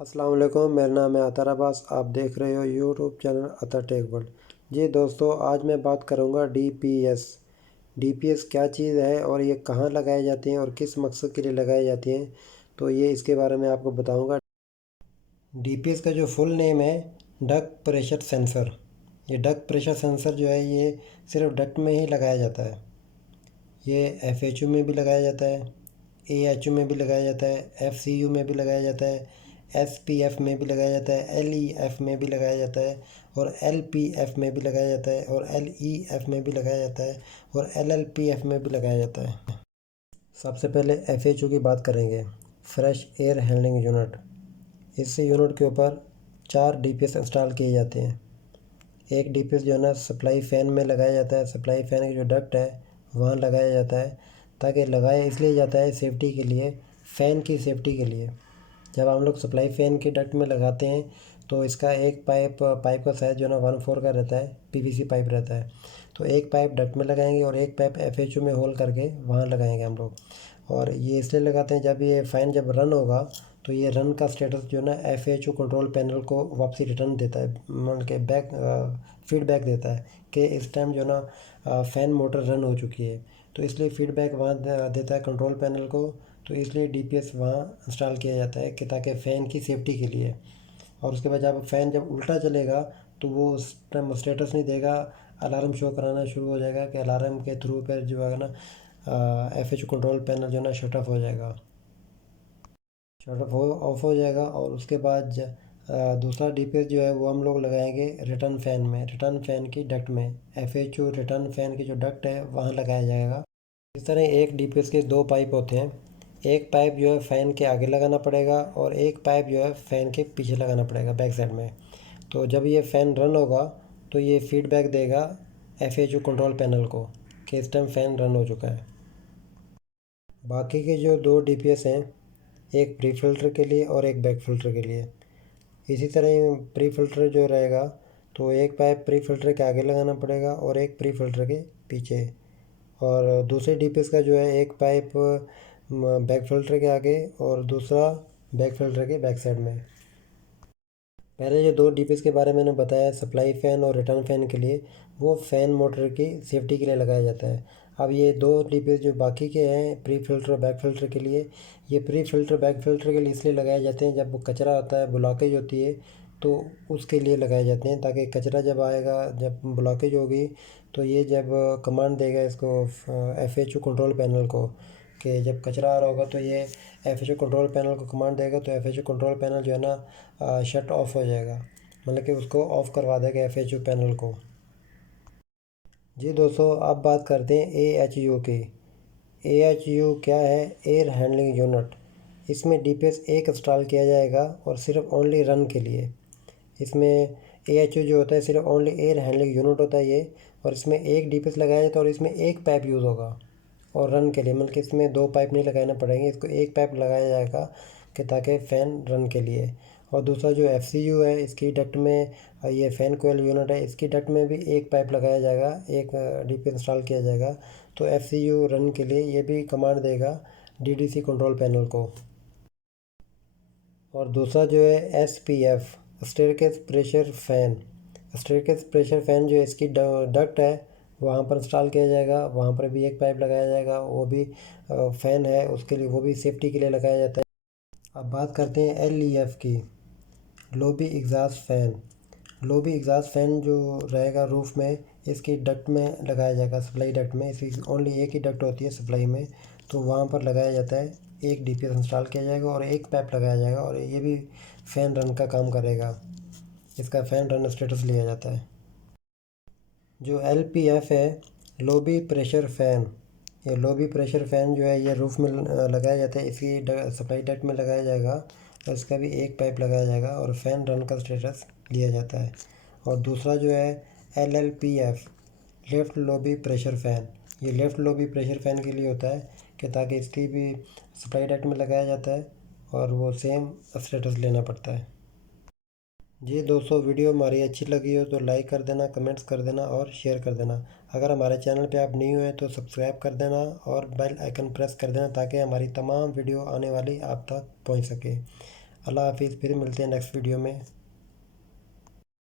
अस्सलाम वालेकुम, मेरा नाम है अतर अब्बास। आप देख रहे हो यूट्यूब चैनल अतर टेक वर्ल्ड। जी दोस्तों, आज मैं बात करूंगा डीपीएस। डीपीएस क्या चीज़ है और ये कहाँ लगाए जाते हैं और किस मकसद के लिए लगाए जाते हैं, तो ये इसके बारे में आपको बताऊंगा। डीपीएस का जो फुल नेम है डक्ट प्रेशर सेंसर। ये डक्ट प्रेशर सेंसर जो है ये सिर्फ डक्ट में ही लगाया जाता है। ये एफएचयू में भी लगाया जाता है, एएचयू में भी लगाया जाता है, एफसीयू में भी लगाया जाता है, एसपीएफ में भी लगाया जाता है, एलईएफ में भी लगाया जाता है, और एलपीएफ में भी लगाया जाता है, और एलईएफ में भी लगाया जाता है, और एलएलपीएफ में भी लगाया जाता है। सबसे पहले एफएचयू की बात करेंगे, फ्रेश एयर हैंडलिंग यूनिट। इस यूनिट के ऊपर 4 डीपीएस इंस्टॉल किए जाते हैं। एक डीपीएस जो है ना सप्लाई फ़ैन में लगाया जाता है। सप्लाई फ़ैन की जो डक्ट है वहाँ लगाया जाता है, ताकि लगाया इसलिए जाता है सेफ्टी के लिए, फ़ैन की सेफ्टी के लिए। जब हम लोग सप्लाई फ़ैन की डक्ट में लगाते हैं तो इसका एक पाइप का साइज़ जो है ना 1/4 का रहता है, पीवीसी पाइप रहता है। तो एक पाइप डक्ट में लगाएंगे और एक पाइप एफएचयू में होल करके वहाँ लगाएंगे हम लोग। और ये इसलिए लगाते हैं, जब ये फ़ैन जब रन होगा तो ये रन का स्टेटस जो है ना एफएचयू कंट्रोल पैनल को वापसी रिटर्न देता है, मान के बैक फीडबैक देता है कि इस टाइम जो है ना फ़ैन मोटर रन हो चुकी है। तो इसलिए फीडबैक वहाँ देता है कंट्रोल पैनल को। तो इसलिए डीपीएस वहाँ इंस्टॉल किया जाता है कि ताकि फ़ैन की सेफ्टी के लिए। और उसके बाद जब फ़ैन जब उल्टा चलेगा तो वो उस टाइम स्टेटस नहीं देगा, अलार्म शो कराना शुरू हो जाएगा कि अलार्म के थ्रू पर जो है ना एफएचयू कंट्रोल पैनल जो है ना शट ऑफ हो जाएगा, शट ऑफ हो ऑफ हो जाएगा। और उसके बाद दूसरा डीपीएस जो है वो हम लोग लगाएंगे रिटर्न फ़ैन में, रिटर्न फ़ैन की डक्ट में। एफएचयू रिटर्न फ़ैन की जो डक्ट है वहाँ लगाया जाएगा। इस तरह एक डीपीएस के 2 पाइप होते हैं। एक पाइप जो है फ़ैन के आगे लगाना पड़ेगा और एक पाइप जो है फ़ैन के पीछे लगाना पड़ेगा, बैक साइड में। तो जब ये फ़ैन रन होगा तो ये फीडबैक देगा एफएचयू कंट्रोल पैनल को कि इस टाइम फ़ैन रन हो चुका है। बाकी के जो 2 डीपीएस हैं, एक प्री फ़िल्टर के लिए और एक बैक फ़िल्टर के लिए। इसी तरह प्री फ़िल्टर जो रहेगा तो एक पाइप प्री फ़िल्टर के आगे लगाना पड़ेगा और एक प्री फ़िल्टर के पीछे। और दूसरे डीपीएस का जो है एक पाइप बैक फ़िल्टर के आगे और दूसरा बैक फ़िल्टर के बैक साइड में। पहले जो 2 डीपीएस के बारे में मैंने बताया सप्लाई फ़ैन और रिटर्न फ़ैन के लिए, वो फ़ैन मोटर की सेफ्टी के लिए लगाया जाता है। अब ये 2 डीपीएस जो बाकी के हैं प्री फ़िल्टर और बैक फ़िल्टर के लिए, ये प्री फ़िल्टर बैक फ़िल्टर के लिए इसलिए लगाए जाते हैं, जब वो कचरा आता है, ब्लॉकेज होती है, तो उसके लिए लगाए जाते हैं, ताकि कचरा जब आएगा, जब ब्लॉकेज होगी तो ये जब कमांड देगा इसको एफएचयू कंट्रोल पैनल को कि जब कचरा आ रहा होगा तो ये एफएचयू कंट्रोल पैनल को कमांड देगा, तो एफएचयू कंट्रोल पैनल जो है ना शट ऑफ हो जाएगा, मतलब कि उसको ऑफ़ करवा देगा एफएचयू पैनल को। जी दोस्तों, अब बात करते हैं एएचयू की। एएचयू क्या है? Air handling unit. इसमें डीपीएस एक इंस्टॉल किया जाएगा और सिर्फ ओनली रन के लिए। इसमें एएचयू जो होता है सिर्फ ओनली एयर हैंडलिंग यूनिट होता है ये, और इसमें एक डीपीएस लगाया जाता है और इसमें एक पाइप यूज़ होगा और रन के लिए, मतलब कि इसमें 2 पाइप नहीं लगाना पड़ेंगे, इसको एक पाइप लगाया जाएगा कि ताकि फ़ैन रन के लिए। और दूसरा जो एफसीयू है इसकी डक्ट में, ये फ़ैन कोयल यूनिट है, इसकी डक्ट में भी एक पाइप लगाया जाएगा, एक डीपीएस इंस्टॉल किया जाएगा। तो एफसीयू रन के लिए ये भी कमांड देगा डीडीसी कंट्रोल पैनल को। और दूसरा जो है SPF, staircase pressure fan. Staircase pressure fan जो है इसकी डक्ट है वहाँ पर इंस्टॉल किया जाएगा, वहाँ पर भी एक पाइप लगाया जाएगा, वो भी फ़ैन है उसके लिए, वो भी सेफ्टी के लिए लगाया जाता है। अब बात करते हैं एलईएफ की, lobby exhaust fan. Lobby exhaust fan जो रहेगा रूफ में, इसकी डक्ट में लगाया जाएगा, सप्लाई डक्ट में। इसकी ओनली एक ही डक्ट होती है सप्लाई में, तो वहाँ पर लगाया जाता है। एक डीपीएस इंस्टॉल किया जाएगा और एक पाइप लगाया जाएगा और ये भी फ़ैन रन का काम करेगा, इसका फ़ैन रन स्टेटस लिया जाता है। जो एलपीएफ है, लोबी प्रेशर फ़ैन। ये लोबी प्रेशर फ़ैन जो है ये रूफ़ में लगाया जाता है, इसकी सप्लाई डक्ट में लगाया जाएगा और इसका भी एक पाइप लगाया जाएगा और फ़ैन रन का स्टेटस लिया जाता है। और दूसरा जो है एलएलपीएफ, लेफ़्ट लोबी प्रेशर फ़ैन। ये लेफ़्ट लोबी प्रेशर फ़ैन के लिए होता है कि ताकि इसकी भी सप्लाई डक्ट में लगाया जाता है और वो सेम स्टेटस लेना पड़ता है। जी दोस्तों, वीडियो हमारी अच्छी लगी हो तो लाइक कर देना, कमेंट्स कर देना और शेयर कर देना। अगर हमारे चैनल पे आप न्यू हैं तो सब्सक्राइब कर देना और बेल आइकन प्रेस कर देना, ताकि हमारी तमाम वीडियो आने वाली आप तक पहुंच सके। अल्लाह हाफिज़। फिर मिलते हैं नेक्स्ट वीडियो में।